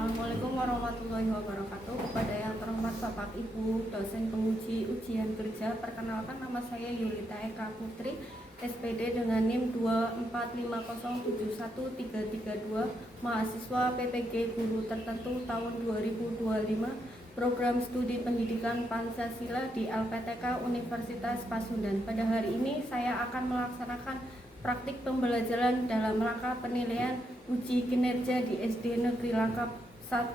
Assalamualaikum warahmatullahi wabarakatuh. Kepada yang terhormat Bapak Ibu dosen penguji ujian kerja, perkenalkan nama saya Yulita Eka Putri, SPD dengan NIM 245071332, mahasiswa PPG Guru Tertentu tahun 2025, program studi pendidikan Pancasila di LPTK Universitas Pasundan. Pada hari ini saya akan melaksanakan praktik pembelajaran dalam rangka penilaian uji kinerja di SD Negeri Langkap 1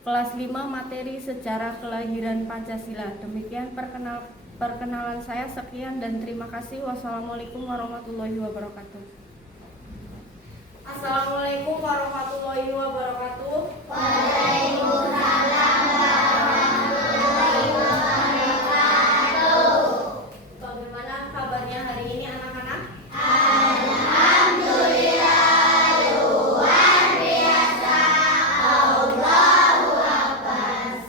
kelas 5 materi sejarah kelahiran Pancasila. Demikian perkenalan saya, sekian dan terima kasih. Wassalamualaikum warahmatullahi wabarakatuh. Assalamualaikum warahmatullahi wabarakatuh. Waalaikumsalam warahmatullahi wabarakatuh. Bagaimana kabarnya hari ini anak-anak? Alhamdulillah, luar biasa. Allahu Akbar.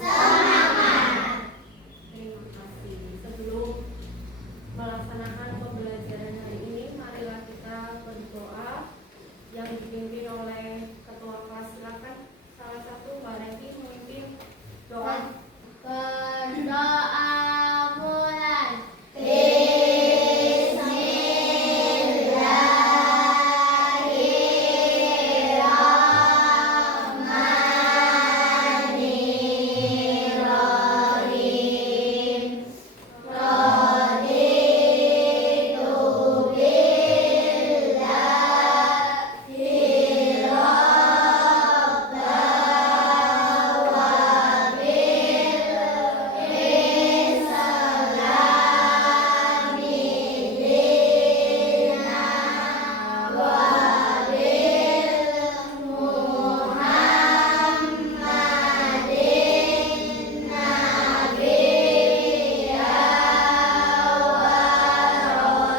Semangat. Terima kasih. Sebelum melaksanakan pembelajaran hari ini, marilah kita berdoa yang dipimpin oleh ketua kelas. Silakan salah satu Mbak Reti memimpin doa. Berdoa mulai. Bismillahirrahmanirrahim. Raditu billahi rabban wa bil islami dinan wa bil Muhammadin nabiyya wa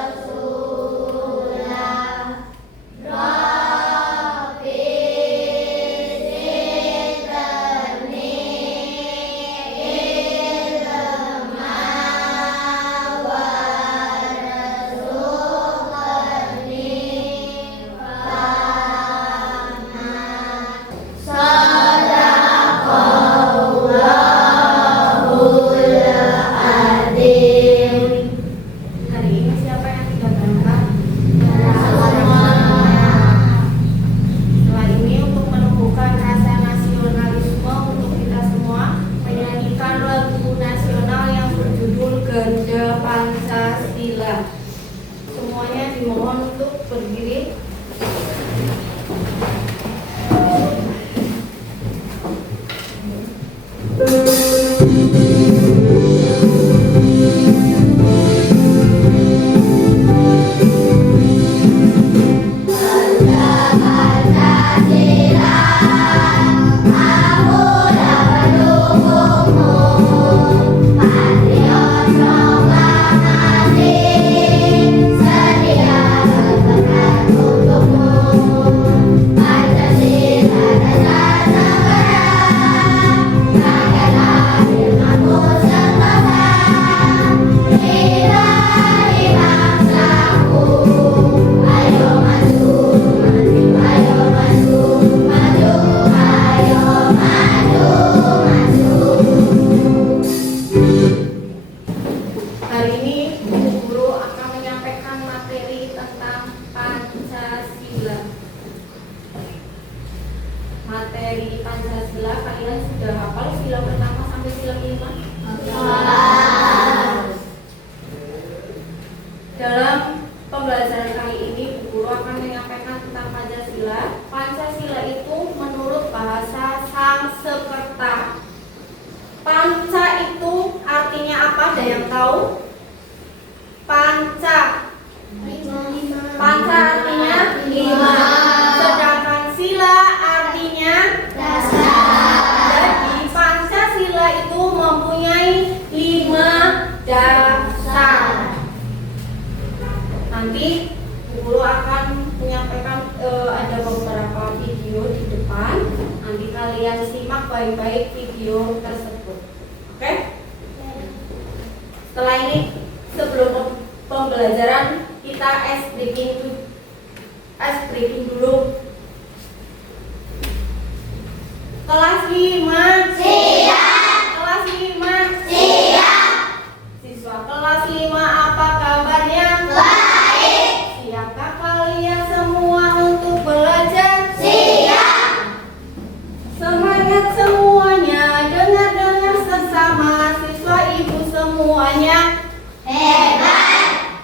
rasulah. Rabbi zidni ilma warzuqni fahma. Sadaqallahul adzim. Hari ini siapa yang tidak berangkat? Setelah ini untuk menumbuhkan rasa nasionalisme untuk kita semua, menyanyikan lagu nasional yang berjudul Ganda Pancasila. Semuanya dimohon untuk berdiri. Pancasila, aku dapat dukungmu. Patriot proklamasi, sedia berperan untukmu. Pancasila dasar negara, rakyat adil makmur sentosa. Nilai bangsaku, ayo maju, ayo maju, maju, ayo maju, maju. Hari ini Bu Guru akan menyampaikan materi tentang Pancasila. Materi Pancasila kalian sudah hafal sila pertama sampai sila kelima? Dalam pembelajaran kali ini Bu Guru akan menyampaikan tentang Pancasila. Pancasila itu menurut bahasa Sanskerta. Panca itu artinya apa? Ada yang tahu? Panca. Panca artinya lima. Sedangkan sila artinya dasar. Jadi Pancasila itu mempunyai 5 dasar. Nanti Bu Guru akan menyampaikan ada beberapa video di depan. Nanti kalian simak baik-baik video tersebut. Oke? Setelah ini, sebelum pembelajaran kita ice breaking dulu. Kelas 5. Siap. Kelas 5. Siap. Siswa kelas 5, apa kabarnya? Baik. Siapkah kalian semua untuk belajar? Siap. Semangat semuanya, dengar-dengar sesama siswa ibu semuanya. Hebat.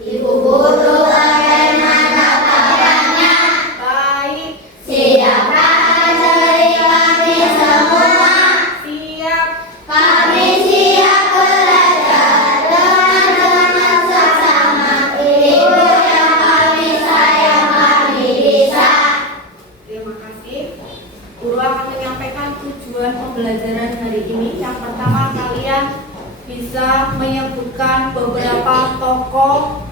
Ibu guru bagaimana kabarnya? Baik. Siapkah ajari kami semua? Siap. Kami siap belajar dengan sesama. Ibu yang kami sayang, kami bisa. Terima kasih. Guru akan menyampaikan tujuan pembelajaran hari ini. Yang pertama, kalian bisa menyebutkan beberapa tokoh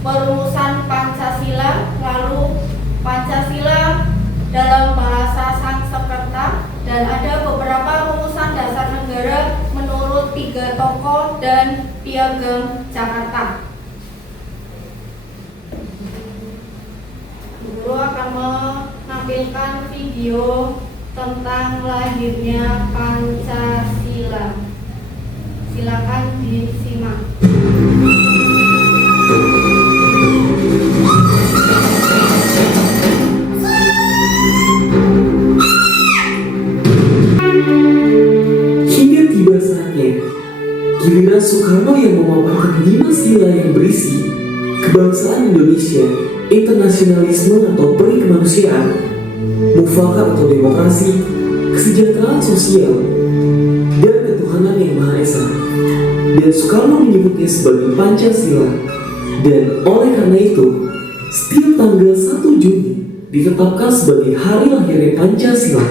perumusan Pancasila, lalu Pancasila dalam bahasa Sanskerta, dan ada beberapa rumusan dasar negara menurut 3 tokoh dan Piagam Jakarta. Guru akan menampilkan video tentang lahirnya Pancasila. Silakan disimak. Hingga tiba saatnya, giliran Soekarno yang memaparkan 5 sila yang berisi kebangsaan Indonesia, internasionalisme atau peri kemanusiaan, mufakat atau demokrasi, kesejahteraan sosial, dan ketuhanan yang Maha Esa. Dan Soekarno menyebutnya sebagai Pancasila. Dan oleh karena itu, setiap tanggal 1 Juni ditetapkan sebagai hari lahirnya Pancasila.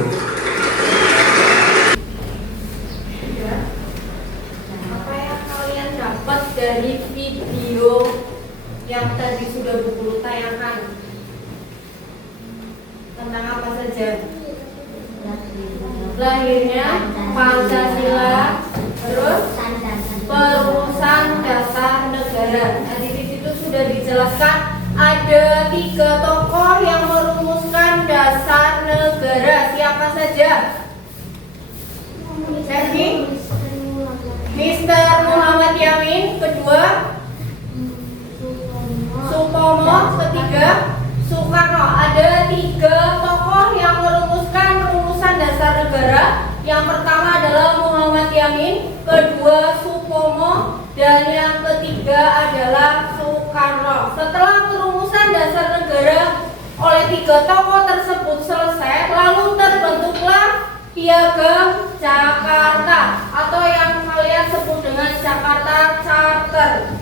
Apa yang kalian dapat dari video yang tadi sudah Bu Guru tayangkan? Tentang apa saja? Lahirnya Pancasila, terus perumusan dasar negara. Tadi di situ sudah dijelaskan ada 3 tokoh yang merumuskan dasar negara. Siapa saja? Jadi Mr. Muhammad Yamin, kedua Supomo, ketiga Soekarno. Ada 3 tokoh yang merumuskan rumusan dasar negara. Yang pertama adalah Muhammad Yamin, kedua Supomo, dan yang ketiga adalah Soekarno. Setelah perumusan dasar negara oleh 3 tokoh tersebut selesai, lalu terbentuklah Piagam Jakarta atau yang kalian sebut dengan Jakarta Charter.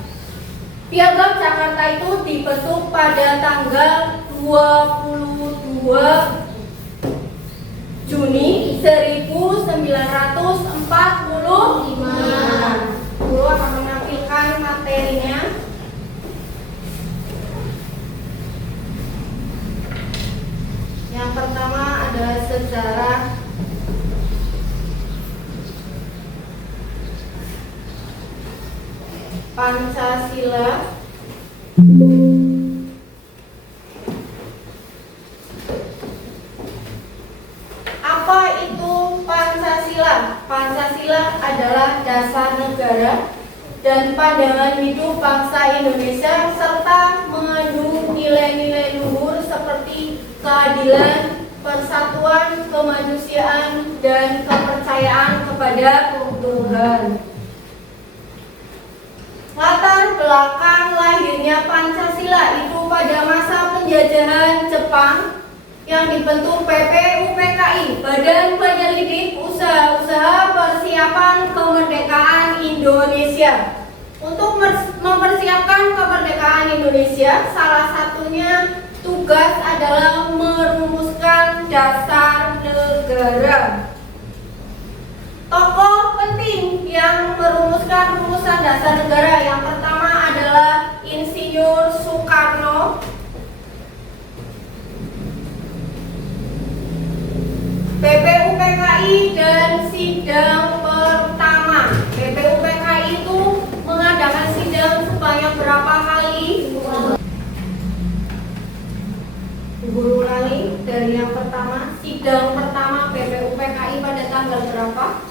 Piagam Jakarta itu dibentuk pada tanggal 22 Juni 1945. Guru akan menampilkan materinya. Yang pertama adalah sejarah Pancasila. Apa itu Pancasila? Pancasila adalah dasar negara dan pandangan hidup bangsa Indonesia serta mengandung nilai-nilai luhur seperti keadilan, persatuan, kemanusiaan, dan kepercayaan kepada Tuhan. Latar belakang lahirnya Pancasila itu pada masa penjajahan Jepang yang dibentuk PPUPKI, Badan Penyelidik Usaha-Usaha Persiapan Kemerdekaan Indonesia. Untuk mempersiapkan kemerdekaan Indonesia, salah satunya tugas adalah merumuskan dasar negara. Tokoh penting yang merumuskan rumusan dasar negara yang pertama adalah Insinyur Soekarno. PPUPKI dan sidang pertama. PPUPKI itu mengadakan sidang sebanyak berapa kali? Guru Lali dari yang pertama, sidang pertama BPUPKI pada tanggal berapa?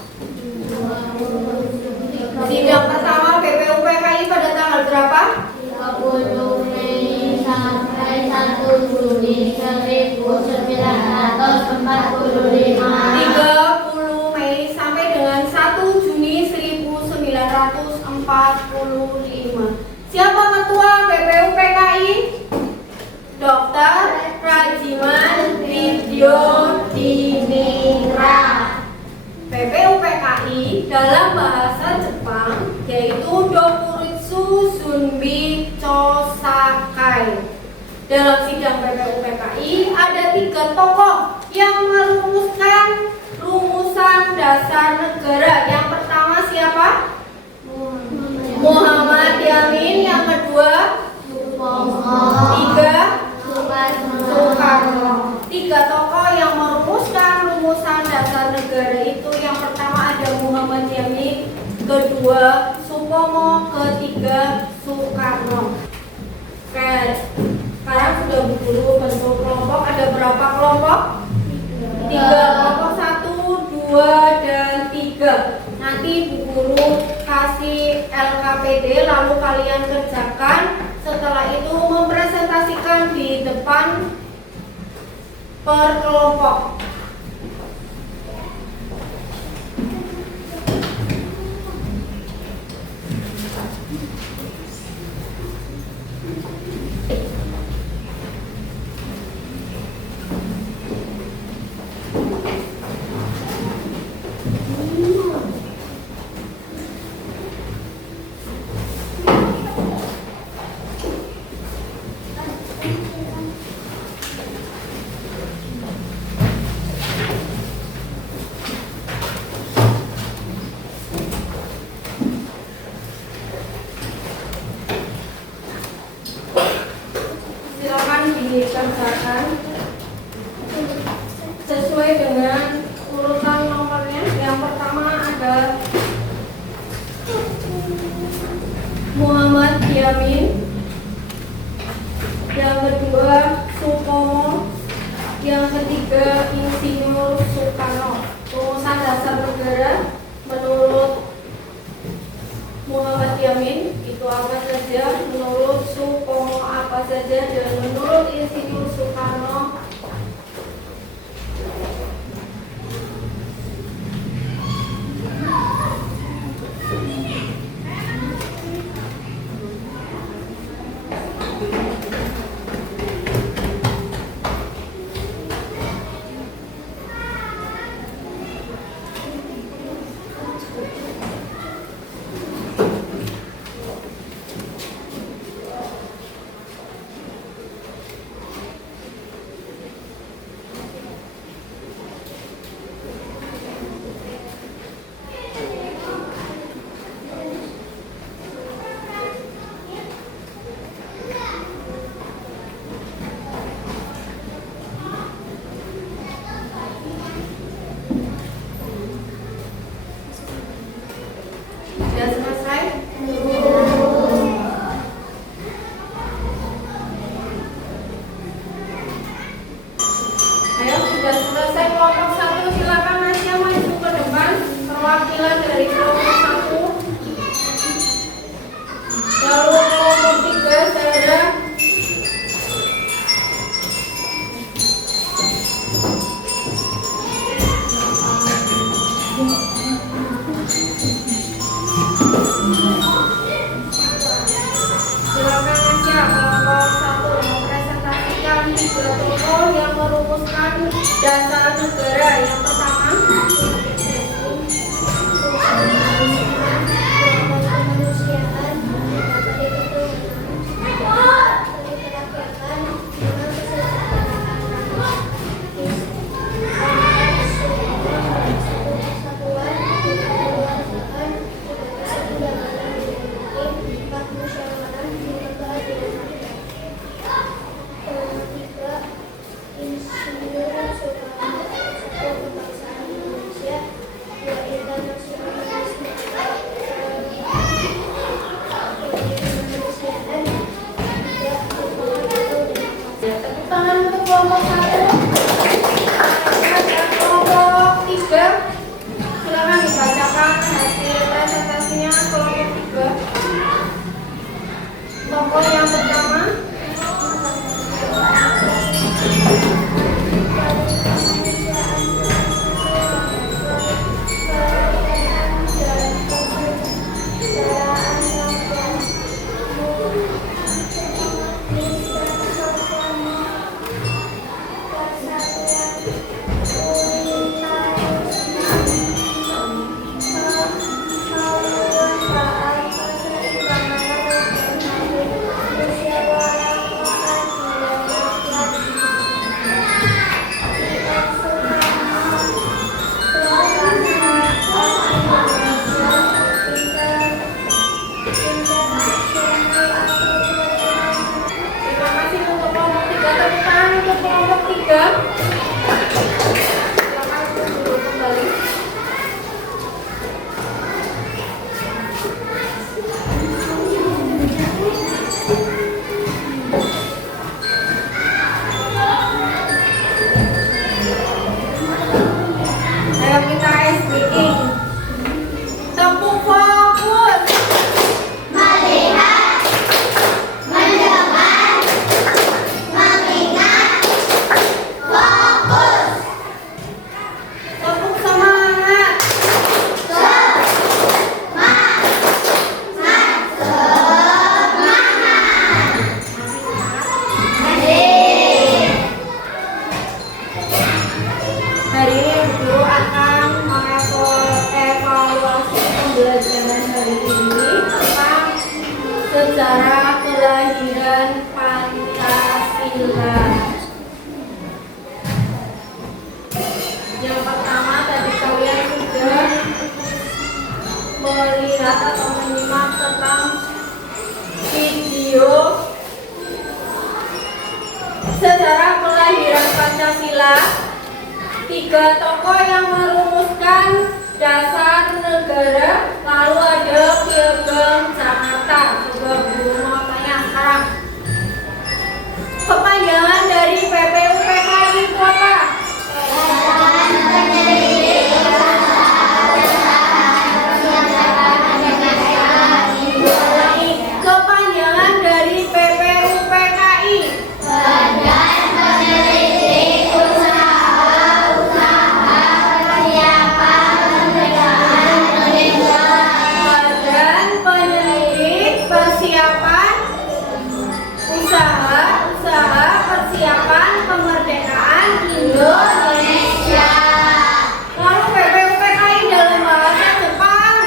Sidang pertama BPUPKI pada tanggal berapa? 30 Mei sampai 1 Juni 1945. 30 Mei sampai dengan 1 Juni 1945. Siapa ketua BPUPKI? Dr. Rajiman Widyo Diningrat. BPUPKI dalam bahasa Jepang yaitu Dokuritsu Zunbi Chosakai. Dalam sidang BPUPKI ada 3 tokoh yang merumuskan rumusan dasar negara. Yang pertama siapa? Muhammad Yamin. Yang kedua? Soekarno. 3 tokoh yang merumuskan rumusan dasar negara itu, yang pertama ada Muhammad Yamin, kedua Supomo, ketiga Soekarno. Oke, sekarang sudah berburu bentuk kelompok. Ada berapa kelompok? 3 kelompok, 1, 2, dan 3. Nanti Bu Guru kasih LKPD lalu kalian kerjakan. Setelah itu mempresentasikan di depan per kelompok. Dikerjakan sesuai dengan urutan nomornya. Yang pertama ada Muhammad Yamin, yang kedua Supomo, yang ketiga Insinyur Soekarno. Rumusan dasar negara menurut Muhammad Yamin itu apa saja, menurut Supomo apa saja, dan menurut Insinyur Soekarno sudah selesai. Ayo, sudah selesai kelompok 1, silakan Nasya maju ke depan, perwakilan dari kelompok 1. Lalu kelompok 3 saya. Silakan Nasya, kelompok 1 mempresentasikan 3 tokoh yang merumuskan dasar negara. Hari ini guru akan mengevaluasi pembelajaran hari ini tentang sejarah kelahiran Pancasila. Yang pertama tadi kalian sudah melihat atau menyimak tentang video sejarah kelahiran Pancasila. 3 tokoh yang merumuskan dasar negara, lalu ada Piagam Jakarta. Coba guru mau tanya sekarang, kepanjangan dari PPUPKI itu apa? Kepanjangan dari PPUPKI. Badan Penyelidik Persiapan Persiapan Kemerdekaan Indonesia. Lalu PPUPKI dalam bahasa Jepang.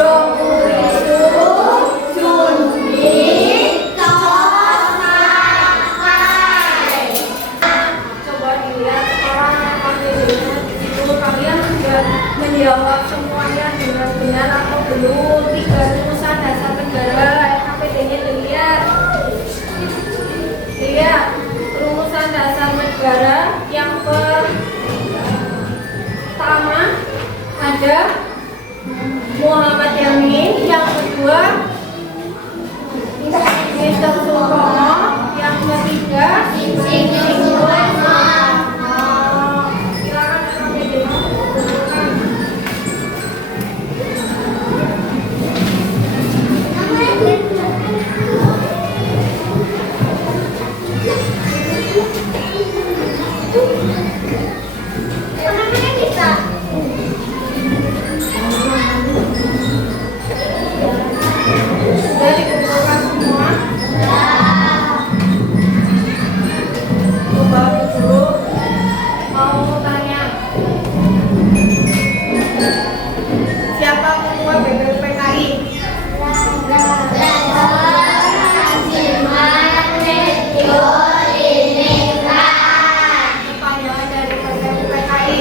Dokuritsu Junbi Tosakai. Coba dilihat sekarang materinya di situ. Kalian sudah menjawab semuanya dengan benar atau belum? 3 rumusan dasar negara. LKPD-nya dilihat. Lihat rumusan dasar negara yang pertama ada Muhammad Yamin, yang kedua Mr. Supomo, yang ketiga Insinyur Soekarno. Silakan LKPD. Sudah dikumpulkan semua? Coba dulu mau tanya, siapa ketua BPUPKI? Kepanjangan dari BPUPKI.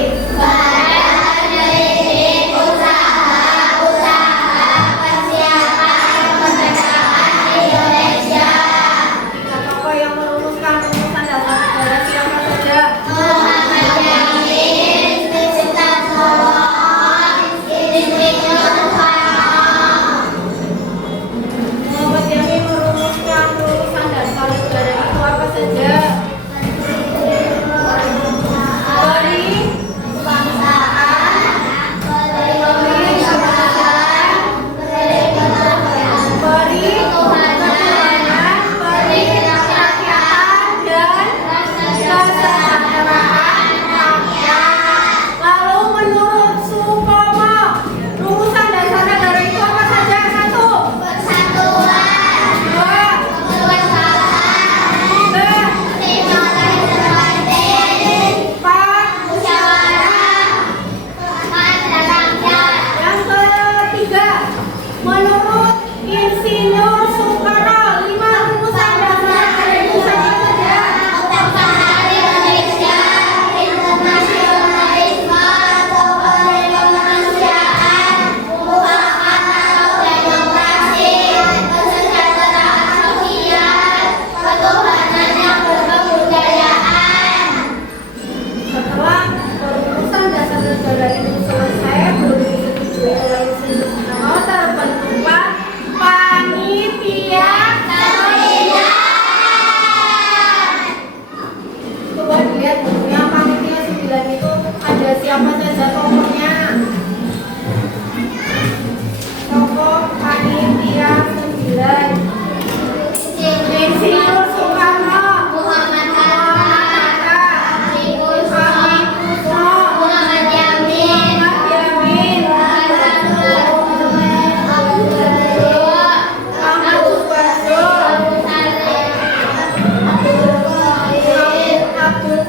Tiga tokoh yang merumuskan rumusan dasar negara siapa saja? Muhammad Yamin merumuskan rumusan dasar negara itu apa saja? Peri kebangsaan, peri kebangsaan, peri ketuhanan, peri kerakyatan, dan kesejahteraan rakyat. Lalu menurut Supomo, rumusan dasar negara itu apa saja? 1. Persatuan, 2. kebangsaan, 3. ketimpangan terbatin, 4. musyawarah, kemakmuran rakyat. Yang ketiga, menurut Insinyur Soekarno, 5 rumusan dasar negara itu apa saja? Kebangsaan Indonesia, internasionalisme atau kemanusiaan, mufakat atau demokrasi, kesejahteraan sosial, ketuhanan yang berkebudayaan. Setelah rumusan dasar negara itu selesai, belum disetujui oleh Insinyur Soekarno, terbentuklah panitia. Coba dilihat bukunya, panitia 9 itu ada siapa saja tokohnya. Tokoh panitia 9: Insinyur Soekarno, Muhammad Hatta, Soekarno, Muhammad Yamin, Abdul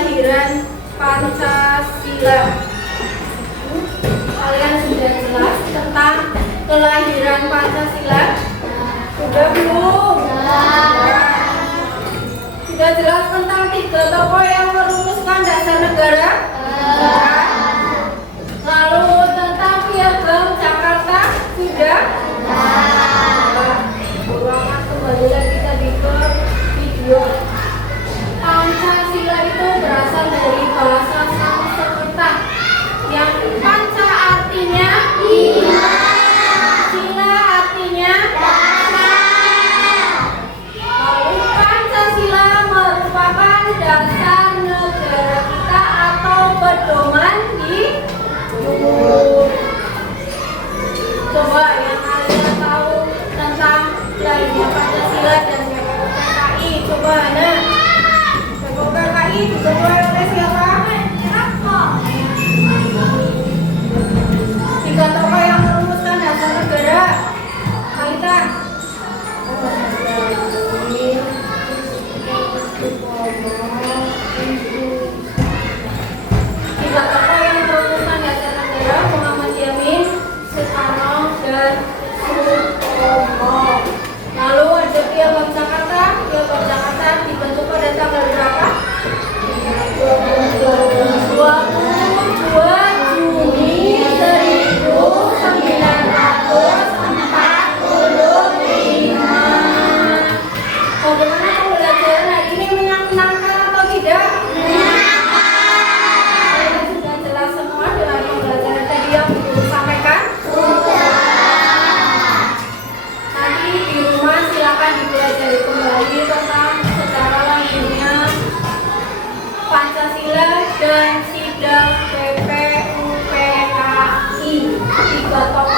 kelahiran Pancasila. Kalian sudah jelas tentang kelahiran Pancasila? Sudah belum? Sudah jelas tentang 3 tokoh yang merumuskan dasar negara? Lalu tentang Piagam Jakarta? Sudah? Ulangan kembali lagi tadi ke video. Pancasila itu berasal dari bahasa Sanskerta yang panca artinya lima, sila artinya dasar. Lalu Pancasila merupakan dasar negara kita atau pedoman hidup. Coba yang kalian tahu tentang lahirnya Pancasila dan PKI, coba nah. PKI diketuai oleh siapa? Tiga tokoh yang merumuskan dasar negara. Kalita. Tiga tokoh yang merumuskan dasar negara: Muhammad Yamin, Soekarno, dan Sutomo. Lalu ada Piagam Jakarta. Piagam Jakarta dibentuk pada tanggal berapa? 22 Juni 1945. Bagaimana pembelajaran hari ini, menyenangkan atau tidak? Kalian sudah jelas semua dengan pembelajaran tadi yang Ibu sampaikan? Nanti di rumah silakan dipelajari kembali tentang sejarah lahirnya Pancasila dan sidang PPUPKI. 3 tokoh